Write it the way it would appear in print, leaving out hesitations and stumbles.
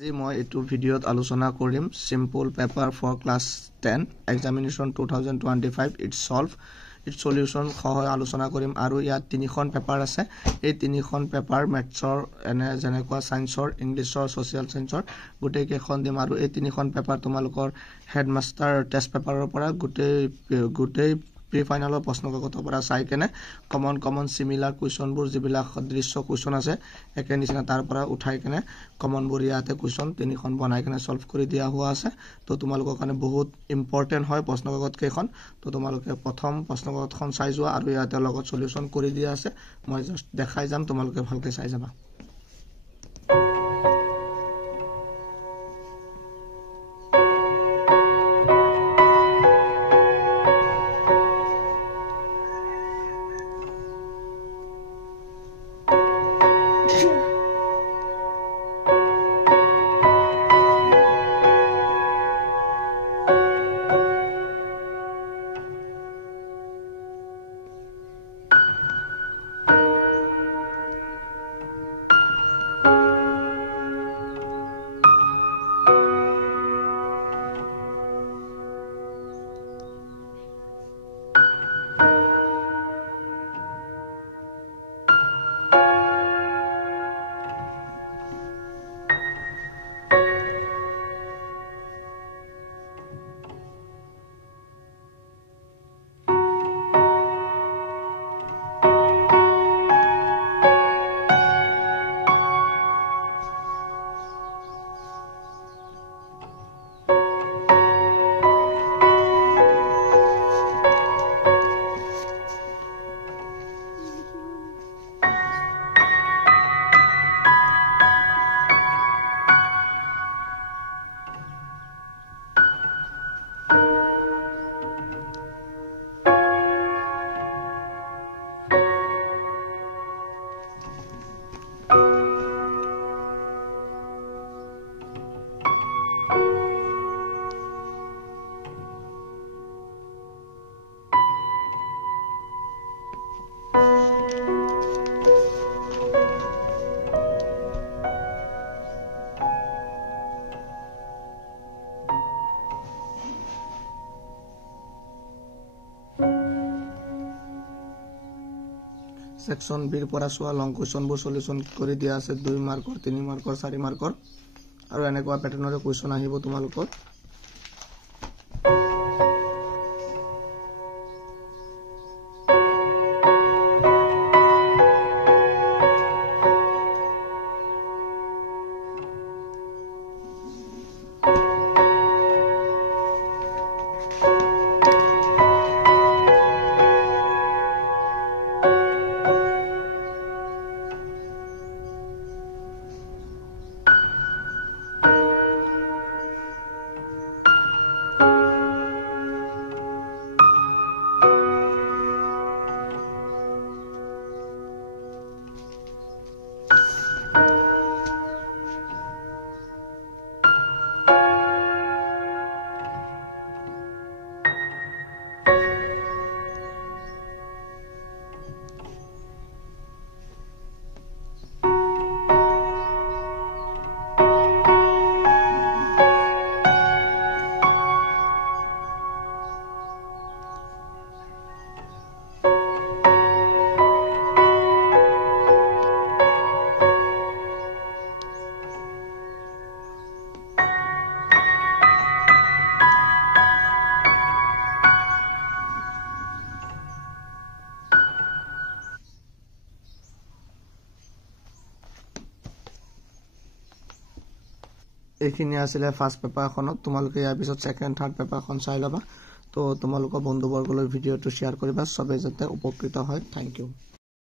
আজি মই এটো ভিডিওত আলোচনা কৰিম simple paper for class 10 examination 2025 it solve it solution সহ আলোচনা কৰিম আৰু ইয়াত তিনিখন পেপাৰ আছে এই তিনিখন পেপাৰ ম্যাথছৰ এনে যেনেকুৱা সায়েন্সৰ ইংলিছৰ সোশ্যাল সায়েন্সৰ গুটেই কেখন দিম আৰু এই তিনিখন পেপাৰ তোমালোকৰ হেডমাস্টাৰ টেষ্ট পেপাৰৰ পৰা গুটেই প্ৰি ফাইনালৰ প্ৰশ্নকাকতৰ পৰা চাই কেনে কমন সিমিলাৰ কোৱেশ্চনবোৰ যিবিলাক সদৃশ্য কোৱেশ্চন আছে একে নিচিনা তাৰ পৰা উঠাই কেনে কমনবোৰ ইয়াতে কোৱেশ্চন তিনিখন বনাই কেনে সলভ কৰি দিয়া হোৱা আছে তো তোমালোকৰ কাৰণে বহুত ইম্পৰ্টেন্ট হয় প্ৰশ্নকাকত কেখন তো তোমালোকে প্ৰথম প্ৰশ্নকাকতখন চাই যোৱা আৰু ইয়াতে লগত সলিউশন কৰি দিয়া আছে মই জাস্ট দেখাই যাম তোমালোকে ভালকে চাই যাবা সেকশন বিৰ পৰা সোৱা লং কোৱেশ্চনবোৰ সলিউশন কৰি দিয়া আছে 2 মাৰ্কৰ 3 মাৰ্কৰ 4 মাৰ্কৰ আৰু এনেকুৱা প্যাটাৰ্ণৰ কোৱেশ্চন আহিব তোমালোকৰ এইখিনি আছিল ফাৰ্স্ট পেপাৰখনত তোমালোকে ইয়াৰ পিছত সেকেন্ড থাৰ্ড পেপাৰখন চাই লবা তো তোমালোকৰ বন্ধুবৰ্গলৈ ভিডিওটো শেয়াৰ কৰিবা সবে যাতে উপকৃত হয় থ্যাংক ইউ